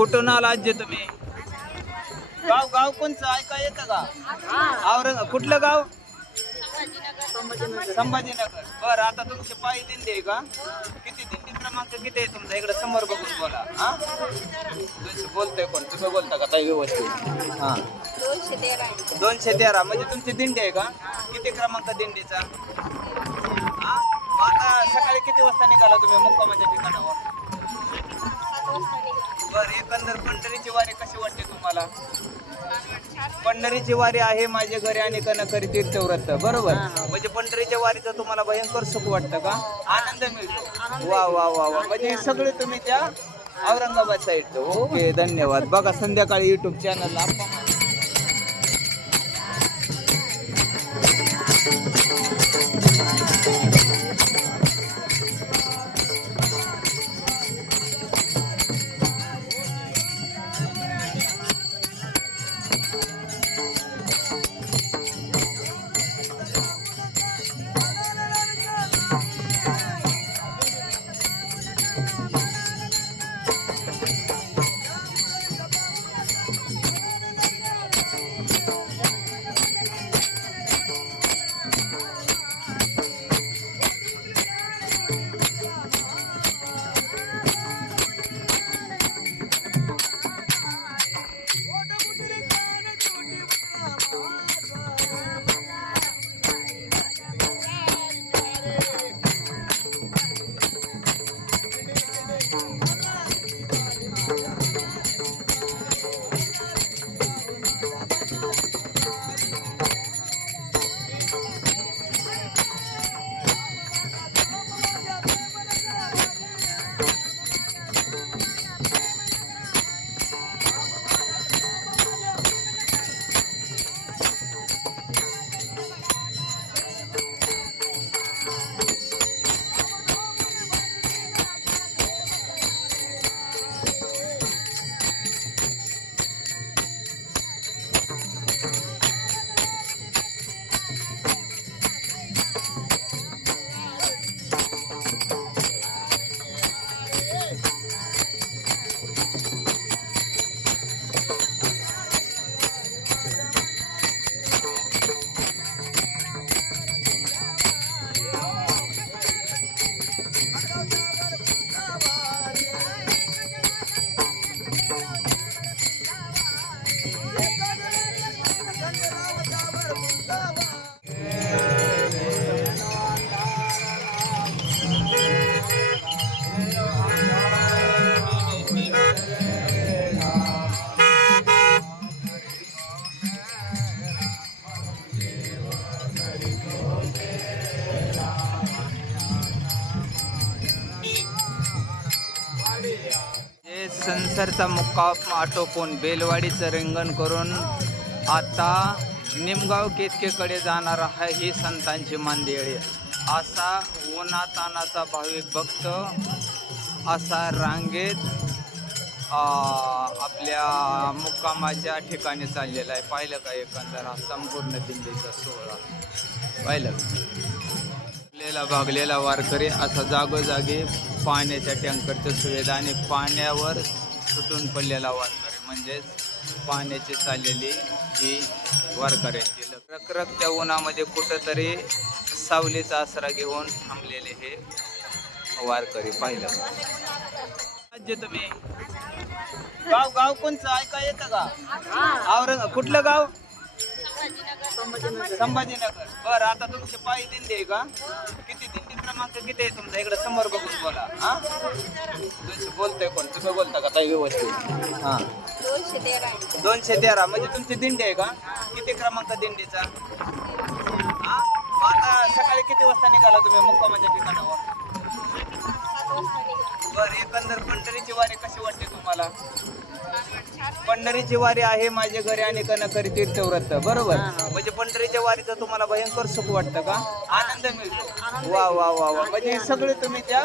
कुठून आला आजी तुम्ही? गाव गाव कोणचं? ऐका येतं का? औरंग कुठलं गाव? संभाजीनगर. बरं आता तुमचे पायी दिंडी आहे का? किती दिंडी क्रमांक किती आहे तुमचा? इकडे समोर बघून बोला. हा? तुमचं बोलतोय कोण? तुम्ही बोलता का? काही व्यवस्थित. हा. दोनशे तेरा. दोनशे म्हणजे तुमची दिंडी आहे का? किती क्रमांक दिंडीचा? हा? आता सकाळी किती वाजता निघाला तुम्ही मुक्कामाच्या ठिकाणावर? बरं एकंदर पंढरीची वारी कशी वाटते तुम्हाला? पंढरीची वारी आहे माझे घरी आणि कनकरी तीर्थव्रत बरोबर? म्हणजे पंढरीच्या वारीचं तुम्हाला भयंकर सुख वाटतं का? आनंद मिळतो. वा वा वा वा. म्हणजे सगळे तुम्ही त्या औरंगाबाद साईड ओके धन्यवाद. बघा संध्याकाळी युट्यूब चॅनलला संसारचा मुक्काम आटोपून बेलवाडीचं रिंगण करून आता निमगाव केतकेकडे जाणार आहे ही संतांची मांदेळी असा उन्हातानाचा भाविक भक्त असा रांगेत आपल्या मुक्कामाच्या ठिकाणी चाललेला आहे. पाहिलं का एकंदर हा संपूर्ण दिल्लीचा सोहळा? पाहिलं? भागलेला वारकरी असा जागोजागी पाण्याच्या टँकरच्या सुविधा आणि पाण्यावर सुटून पडलेला वारकरी. म्हणजेच पाण्याची चाललेली ही वारकऱ्यांची रखरखत्या उन्हामध्ये कुठंतरी सावलीचा आसरा घेऊन थांबलेले हे वारकरी पाहिलं. राज्य तुम्ही. गाव गाव कोणचं? ऐका येतं का? औरंग कुठलं गाव? संभाजीनगर. बरं आता तुमचे पायी दिंडी आहे का? किती दिन क्रमांक किती आहे तुमचा? इकडे समोर बघून बोला. हा? तुमचं बोलतोय कोण? तुम्ही बोलता का काही व्यवस्थित? हा. दोनशे तेरा दोनशे तेरा. म्हणजे तुमची दिंडी आहे का? किती क्रमांक दिंडीचा? हा? आता सकाळी किती वाजता निघाला तुम्ही? मुक्कामाच्या पंढरीची वारी आहे माझे घरी आणि कनकरी तीर्थव्रत बरोबर? म्हणजे पंढरीच्या वारीचं तुम्हाला भयंकर सुख वाटतं का? आनंद मिळतो. वा वा वा वा. म्हणजे सगळे तुम्ही त्या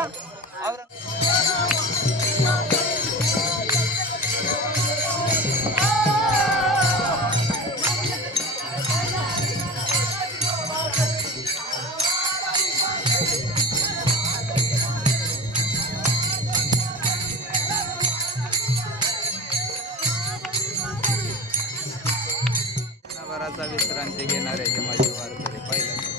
तासाचा विश्रांती घेणारे हे माझे वारकरी पाहिलं.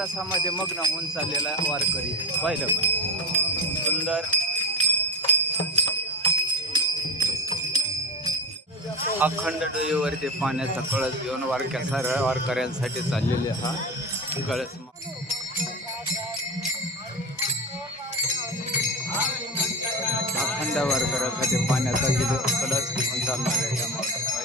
रसामध्ये मग्न होऊन चाललेला वारकरी पाहिलं सुंदर. अखंड डोईवरती पाण्याचा कळस घेऊन वारक्या साऱ्या वारकऱ्यांसाठी चाललेले हा कळस अखंड वारकऱ्यासाठी पाण्याचा कळस घेऊन चालणार आहे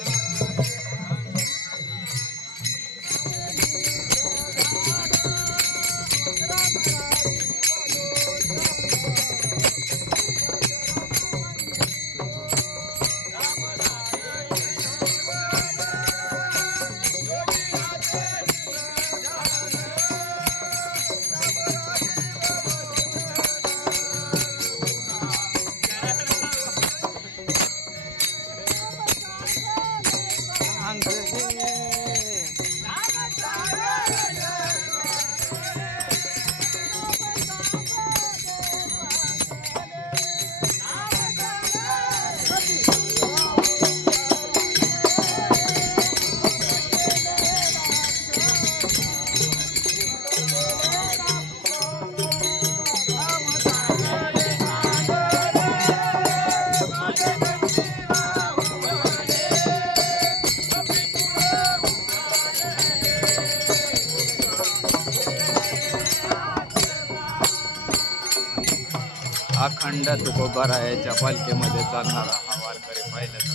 अखंड तुकोबारायाच्या पालखीमध्ये चालणारा हा वारकरी पाहिलं तर.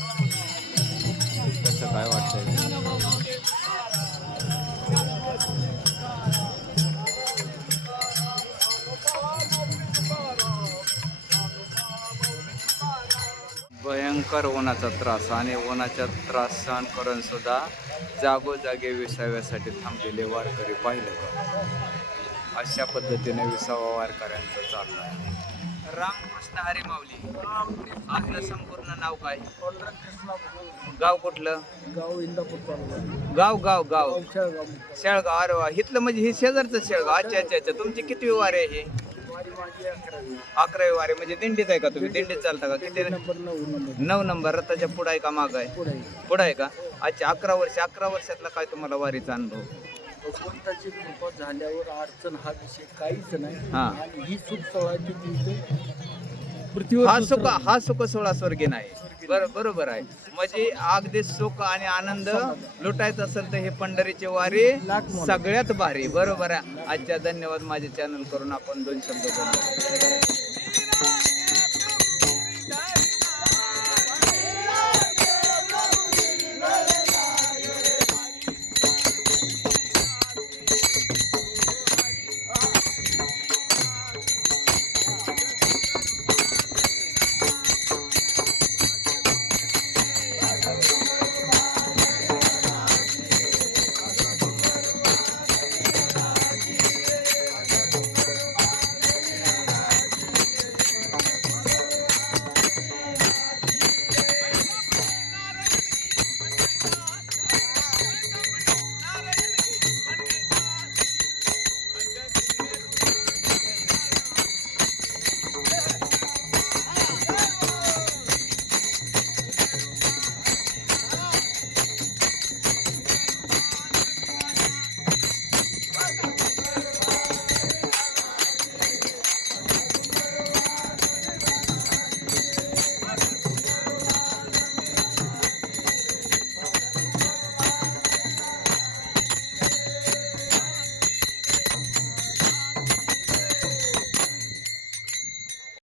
कसं काय वाटतंय? भयंकर उन्हाचा त्रास आणि उन्हाचा त्रास सहन करून सुद्धा जागोजागी विसाव्यासाठी थांबलेले वारकरी पाहिलं अशा पद्धतीने विसावा वारकऱ्यांचं चाललं आहे. रामकृष्ण हरी माऊली आपलं संपूर्ण नाव काय? गाव कुठलं? गाव इंदापूर तालुका. गाव गाव गाव. शेळगाव शेळगाव. अरे वा. इथलं म्हणजे हे शेजारचं शेळगाव. अच्छा अच्छा अच्छा. तुमची किती वारी आहे हे? अकरावी. वारी. म्हणजे दिंडीत आहे का तुम्ही? दिंडीत चालता का? किती नंबर नऊ नंबर. रथाच्या पुढं आहे का माग आहे. पुढं आहे का? अच्छा अकरा वर्ष अकरा वर्षातला काय तुम्हाला वारीचा अनुभव? भगवंताची कृपा झाल्यावर अडचण हा विषय काहीच नाही. हा. आणि ही सुख सोहळ्याची दिवशी पृथ्वीवर हा दुसरं सुख हा सुख सोळा स्वर्गीय नाही. बर बरोबर आहे. म्हणजे अगदी सुख आणि आनंद लुटायचं असेल तर हे पंढरीची वारी लाख मोल. सगळ्यात भारी. बरोबर आहे. आजच्या धन्यवाद माझे चॅनल करून आपण दोन शब्द बोललो.